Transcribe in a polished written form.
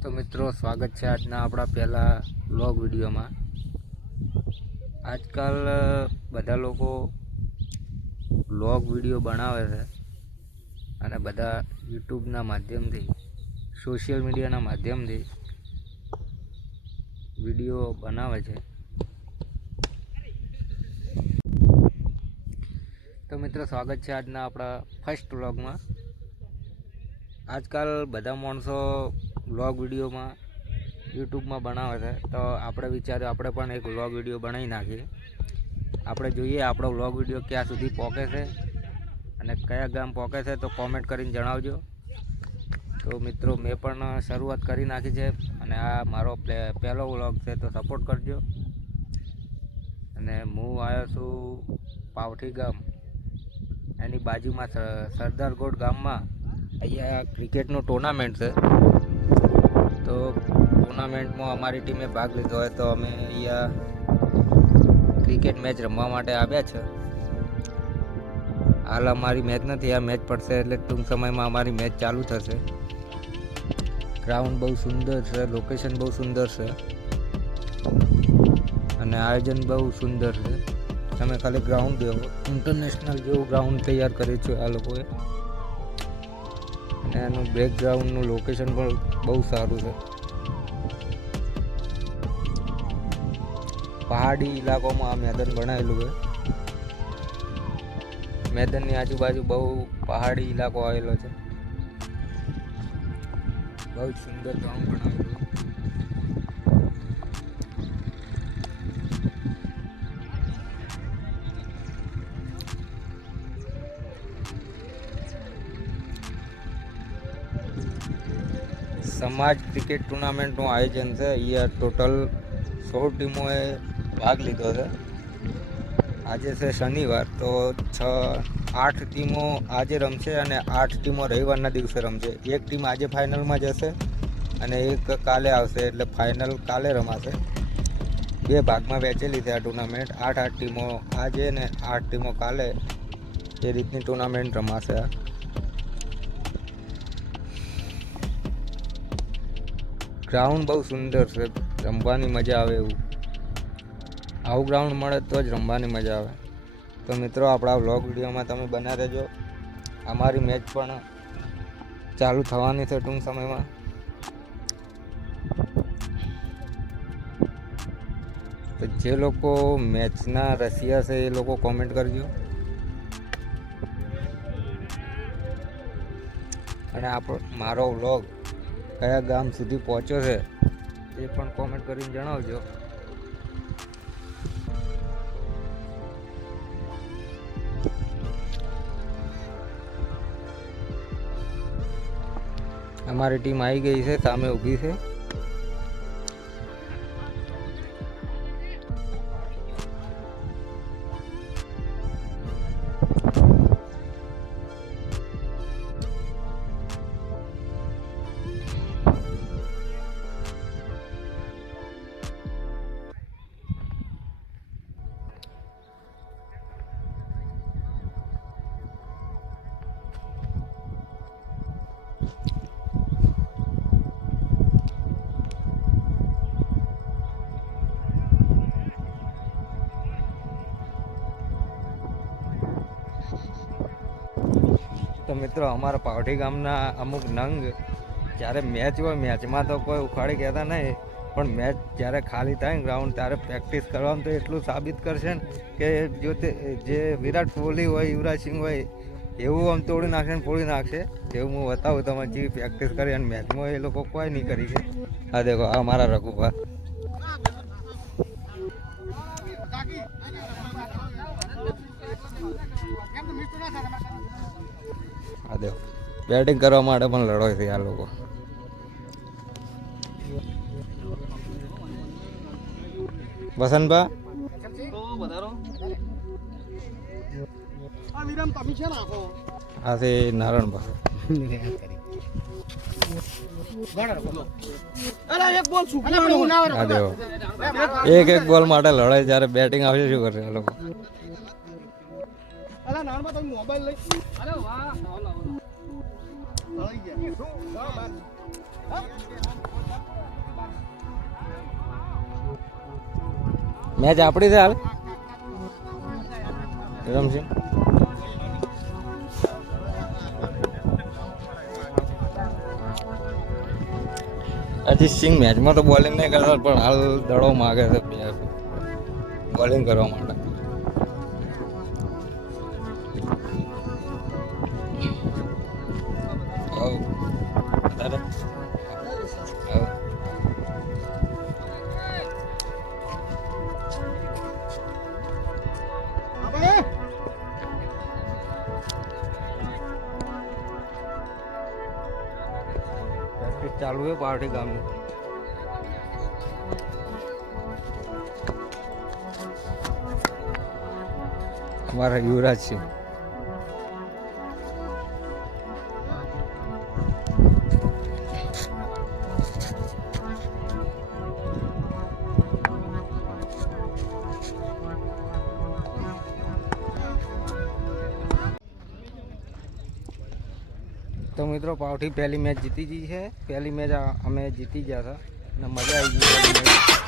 તો મિત્રો સ્વાગત છે આજના આપણા પહેલા વ્લોગ વિડીયોમાં। આજકાલ બધા લોકો વ્લોગ વિડીયો બનાવે છે અને બધા યુટ્યુબના માધ્યમથી સોશિયલ મીડિયાના માધ્યમથી વિડીયો બનાવે છે। તો મિત્રો સ્વાગત છે આજના આપણા ફર્સ્ટ વ્લોગમાં। આજકાલ બધા માણસો વ્લોગ વિડીયોમાં યુટ્યુબમાં બનાવે છે, તો આપણે વિચાર્યું આપણે પણ એક વ્લોગ વિડીયો બનાવી નાખીએ। આપણે જોઈએ આપણો વ્લોગ વિડીયો ક્યાં સુધી પહોંચે છે અને કયા ગામ પહોંચે છે, તો કોમેન્ટ કરીને જણાવજો। તો મિત્રો મેં પણ શરૂઆત કરી નાખી છે અને આ મારો પહેલો વ્લોગ છે, તો સપોર્ટ કરજો। અને હું આવ્યો છું પાવઠી ગામ, એની બાજુમાં સરદારગોડ ગામમાં અહીંયા ક્રિકેટનું ટુર્નામેન્ટ છે। તો ટુર્નામેન્ટમાં અમારી ટીમે ભાગ લીધો હોય તો અમે અહીંયા ક્રિકેટ મેચ રમવા માટે આવ્યા છે। હાલ અમારી મેચ નથી, આ મેચ પડશે એટલે ટૂંક સમયમાં અમારી મેચ ચાલુ થશે। ગ્રાઉન્ડ બહુ સુંદર છે, લોકેશન બહુ સુંદર છે અને આયોજન બહુ સુંદર છે। તમે ખાલી ગ્રાઉન્ડ દેવો, ઇન્ટરનેશનલ જેવું ગ્રાઉન્ડ તૈયાર કર્યું છે આ લોકોએ અને એનું બેકગ્રાઉન્ડનું લોકેશન પણ બહુ સારું છે। પહાડી ઇલાકોમાં આ મેદાન બનાવેલું છે। મેદાનની આજુબાજુ બહુ પહાડી ઇલાકો આવેલો છે, બહુ સુંદર ગ્રાઉન્ડ બનાવેલું છે। સમાજ ક્રિકેટ ટુર્નામેન્ટનું આયોજન છે। અહીંયા ટોટલ 16 ટીમોએ ભાગ લીધો છે। આજે છે શનિવાર, તો 8 ટીમો આજે રમશે અને 8 ટીમો રવિવારના દિવસે રમશે। એક ટીમ આજે ફાઇનલમાં જશે અને એક કાલે આવશે, એટલે ફાઇનલ કાલે રમાશે। 2 ભાગમાં વહેંચેલી છે આ ટુર્નામેન્ટ। 8 ટીમો આજે ને 8 ટીમો કાલે, એ રીતની ટુર્નામેન્ટ રમાશે। ગ્રાઉન્ડ બહુ સુંદર છે, રમવાની મજા આવે એવું। આવું ગ્રાઉન્ડ મળે તો જ રમવાની મજા આવે। તો મિત્રો આપણા વ્લોગ વિડીયોમાં તમે બના રહેજો। અમારી મેચ પણ ચાલુ થવાની છે ટૂંક સમયમાં। તો જે લોકો મેચના રસિયા છે એ લોકો કોમેન્ટ કરજો અને મારો વ્લોગ કયા ગામ સુધી પહોંચ્યો છે એ પણ કોમેન્ટ કરીને જણાવજો। અમારી ટીમ આવી ગઈ છે, સામે ઊભી છે। તો મિત્રો અમારા પાવઠી ગામના અમુક નંગ જ્યારે મેચ હોય, મેચમાં તો કોઈ ઉખાડી કહેતા નહીં, પણ મેચ જ્યારે ખાલી થાય ને ગ્રાઉન્ડ, ત્યારે પ્રેક્ટિસ કરવાનું તો એટલું સાબિત કરશે ને કે જો તે જે વિરાટ કોહલી હોય, યુવરાજ સિંહ હોય એવું આમ તોડી નાખશે ને ફોડી નાખશે। એવું હું બતાવું તમે જેવી પ્રેક્ટિસ કરી, અને મેચમાં એ લોકો કોઈ નહીં કરી છે। આ દેખો, આ મારા રઘુભા, આ દેખો બેટિંગ કરવા માટે પણ લડો છે આ લોકો। વસંતભા આ છે નારણભા। એક બોલ માટે લડાઈ, જ્યારે બેટિંગ આવશે શું કરશે આ લોકો? મેચ આપણી છે હાલ રમશે. અજીત સિંહ મેચમાં તો બોલિંગ નહીં કરતા પણ હાલ દડો માગે છે બોલિંગ કરવા માટે. ચાલુ है पार्टी गाम में. हमारा युवराज सिंह तो मित्रों पावठी पहली मैच जीती जी है. पहली मैच हमें जीती गया था ने मजा आई गई.